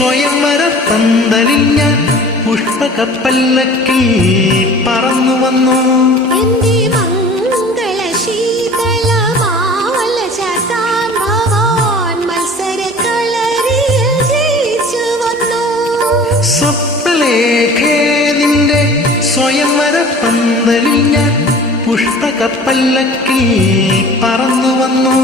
സ്വയംവര പന്തലിൽ ഞാൻ പുഷ്പകപ്പല്ലക്കിൽ പറന്നു വന്നു. സ്വപ്നലേഖേ നിന്റെ സ്വയംവര പന്തലിൽ ഞാൻ പുഷ്പകപ്പല്ലക്കിൽ പറന്നു വന്നു.